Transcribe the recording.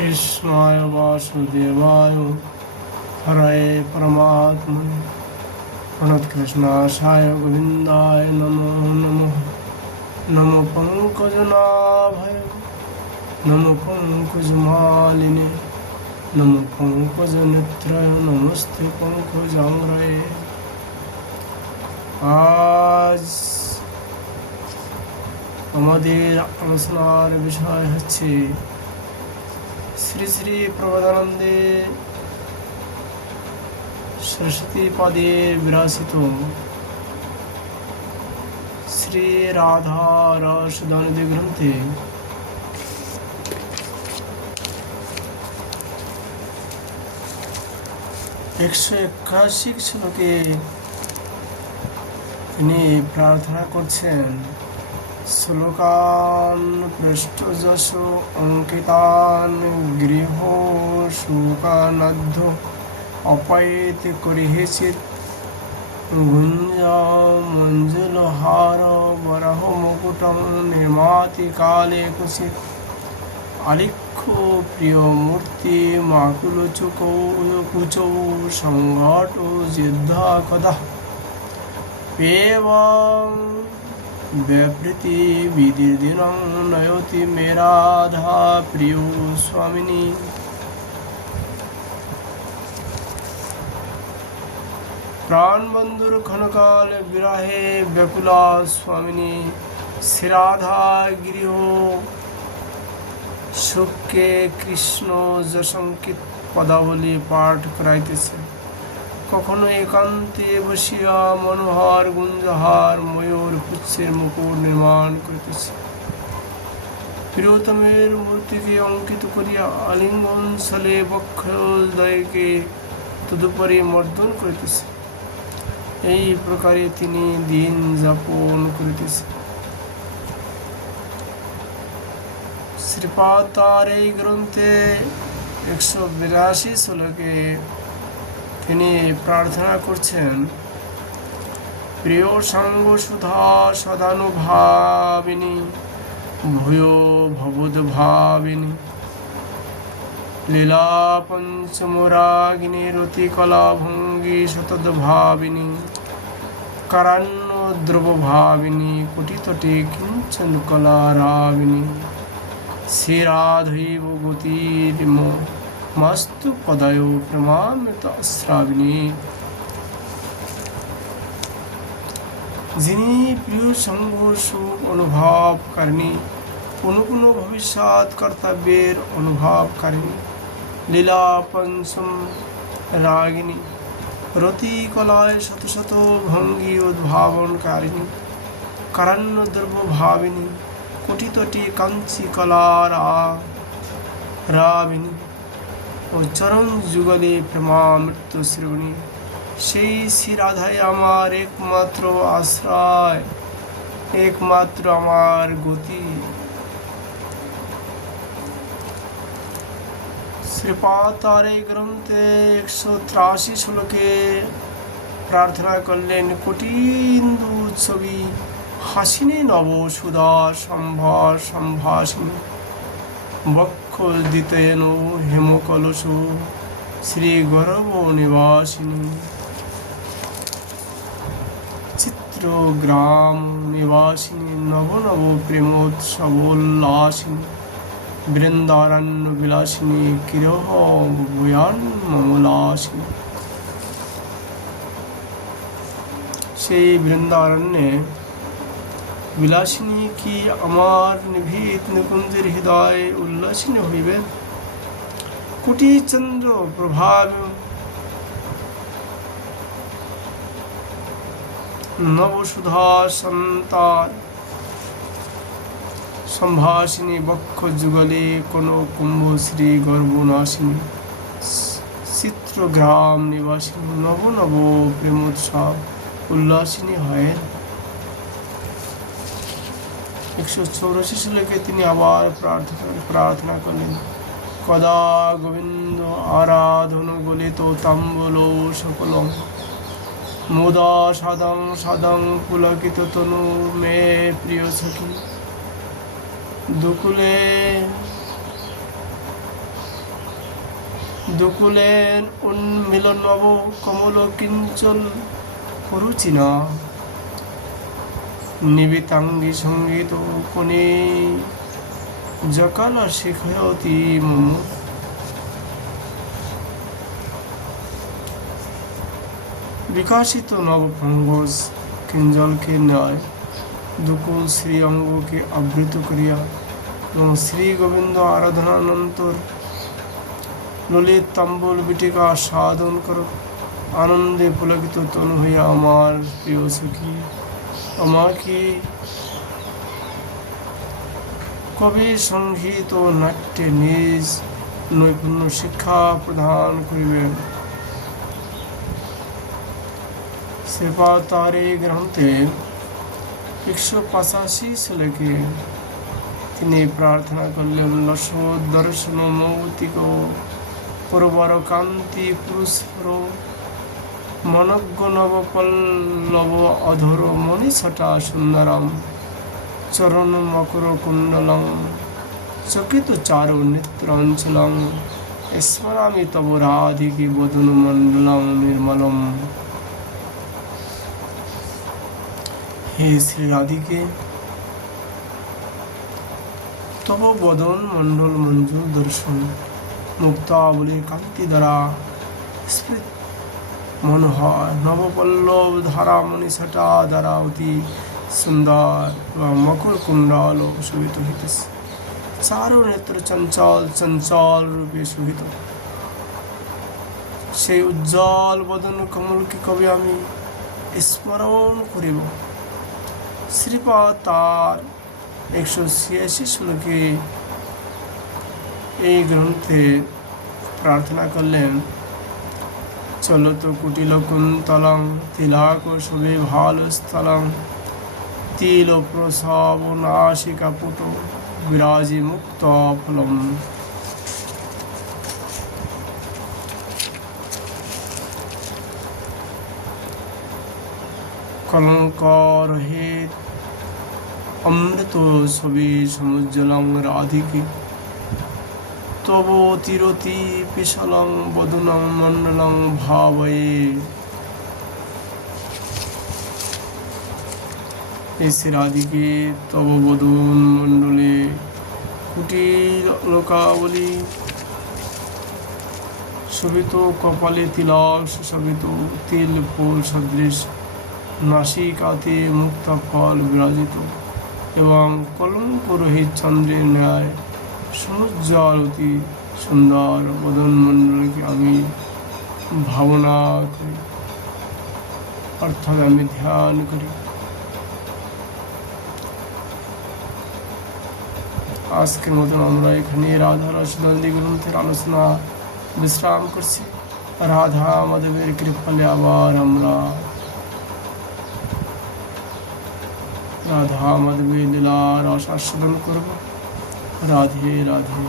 कृष्णाय वासुदेवाय हरये परमात्मने प्रणतकृष्णाशाय गोविन्दाय नमो नमः। नमो पंकजनाभाय नमो पंकजमालिने नमो पंकजनेत्राय नमस्ते पंकजांग्रये। आज আমাদের আলোচনার বিষয় হচ্ছে শ্রী শ্রী প্রবোধানন্দে সরস্বতী পদে বিরাজিত শ্রী রাধা রস দানদী গ্রন্থে একশো 81 শ্লোকে তিনি প্রার্থনা করছেন, শ্লোকান পৃষ্ঠযশ অঙ্কিতান গৃহ শোকানাধ্য অপৈতি করিহেচিত গুঞ্জা মঞ্জুলহার বরহ মুকুটম নির্মাতি কালে কুচিত আলিখ্য প্রিয় মূর্তি মাকুল কুচৌ সংঘট যুদ্ধা কদা পেবং ব্যাপৃতি বিদিদিনং নয়তি মেরাধা প্রিয় স্বামিনী। প্রাণবন্ধুর ক্ষণকাল বিরাহে ব্যাকুলা স্বামিনী শ্রীরাধা গৃহ সুখকে কৃষ্ণ যশঙ্কিত পদাবলী পাঠ করাইতেছে। কখনো একান্তে বসিয়া মনোহর গুঞ্জহার ময়ূর পুচ্ছের মুকুট নির্মাণ করিতেছে। প্রিয়তমের মূর্তিকে অঙ্কিত করিয়া আলিঙ্গন ছলে বক্ষদয়কে তদুপরি মর্দন করিতেছে। এই প্রকারে তিনি দিন যাপন করিতেছে। শ্রীপাদ তার এই গ্রন্থে 182 শ্লোকে তিনি প্রার্থনা করছেন, প্রিয় সাঙ্গ সুধা সদানুভাবিনী ভূয় ভবদ্ভাবিনী লীলা পঞ্চমরাগিনী রতিকলা ভঙ্গি শতদ্ভাবিনী কারান্য দ্রবভাবিনী কোটিতটে কিঞ্চন কলারাবিনী শ্রীরাধৈব গতির্ম মস্তু পদায় প্রেমামৃত শ্রাবিনী। যিনি প্রিয় সংঘর্ষ অনুভবকারিণী অনুগুণ ভবিষ্যৎ কর্তব্যের অনুভবকারিণী লীলা পঞ্চম রাগিনী রতি কলায় শত শত ভঙ্গি উদ্ভাবনকারিণী কারান্য দ্রব্যভাবিনী কোটিতটি কাঞ্চি কলার রাবিনী ও চরম যুগলে প্রেমামৃত শ্রেণী। সেই শ্রীরাধাই আমার একমাত্র আশ্রয়, একমাত্র আমার গতি। শ্রীপাদ তার এই গ্রন্থে 183 শ্লোকে প্রার্থনা করলেন, কোটিন্দু ছবি হাসিনী নব সুধা সম্ভার সম্ভাসিনী বক্ষ দিতেন হেমকলস শ্রী গৌরব নিবাসিনী চিত্রগ্রাম নিবাসিনী নব নব প্রেমোৎসবোল্লাসিনী বৃন্দারণ্য বিলাসিনী কিরহ ভূয়ান মমলাসিনী। সেই বৃন্দারণ্যে বিলাসিনী কি আমার নিভৃত নিকুঞ্জের হৃদয় উল্লাসিনী হইবে? কোটি চন্দ্র প্রভাব নবসুধা সন্তান সম্ভাসিনী বক্ষ যুগলে কোন কুম্ভ শ্রী গর্ভনাশিনী চিত্রগ্রাম নিবাসিনী নব নব প্রেমোৎসব উল্লাসিনী হয়। 184 শ্লোকে তিনি আবার প্রার্থনা করলেন, কদা গোবিন্দ আরাধন গলিত তাম্বুল সকল মুদা সাদং সাদং পুলকিত তনু মে প্রিয় সখী দুকুলে দুকুলের উন্মিলন নব কমল কিঞ্চল করুচিনা নিবিতাঙ্গী সঙ্গীত কোণে জকাল শিখয়তি মম বিকাশিত নব পঙ্গজ কিঞ্জলকে ন্যায় দুকুল শ্রী অঙ্গকে আবৃত করিয়া এবং শ্রী গোবিন্দ আরাধনানন্তর ললিত তাম্বুল বিটিকা সাধন করো আনন্দে পুলকিত তনু হইয়া আমার প্রিয় সখী আমাকে কবি সংগীত ও নাট্যে নিজ নৈপুণ্য শিক্ষা প্রদান করিবেন। শ্রীপাদ এই গ্রন্থে 185 শ্লোকে তিনি প্রার্থনা করলেন দর্শন মৌতিক পরবর কান্তি পুরুষর মনজ্ঞ নবপল্লব অধর মণিছটা সুন্দরম চরণ মকর কুণ্ডলং চকিত চারু নেত্রাঞ্চলং স্মরামি তব রাধিকি বদন মণ্ডলং নির্মলম। হে শ্রী রাধিকে, তব বদন মণ্ডল মঞ্জুর দর্শন মুক্তাবলী কান্তি দ্বারা স্ফীত মনোহর নবপল্লব ধারা মণিছটা দ্বারা অতি সুন্দর বা মকর কুণ্ডল শোভিত হইতেছে, চারু নেত্র চঞ্চল চঞ্চল রূপে শোভিত। সেই উজ্জ্বল বদন কমলকে কবে আমি স্মরণ করিব। শ্রীপাদ তার 186 শ্লোকে এই গ্রন্থে প্রার্থনা করলেন চলত কুটিল কুন্তলং তিলাক শোভে ভালো স্থলং তিল প্রসব নাসিকা পুট বিরাজি মুক্ত ফলম। কলঙ্কর হে অমৃত ছবি সমুজ্জ্বলং রাধিকে তব তিরতি পিশলং বদনং মণ্ডলং ভাবয়ে। শ্রী রাধিকে তব বদন মণ্ডলে কুটির লোকাবলী শোভিত, কপালে তিলক সুশোভিত, তিল ফুল সদৃশ নাসিকাতে মুক্তা ফল বিরাজিত এবং কলঙ্ক রহিত চন্দ্রের ন্যায় সমুজ্জ্বল অতি সুন্দর বদন মণ্ডলকে আমি ভাবনা করি, অর্থাৎ আমি ধ্যান করি। আজকের মতন আমরা এখানে রাধা রসনাদি গ্রন্থের আলোচনা বিশ্রাম করছি। রাধা মাধবের কৃপালে আবার আমরা রাধা মাধবের লীলার আস্বাদন করব। রাধে রাধে।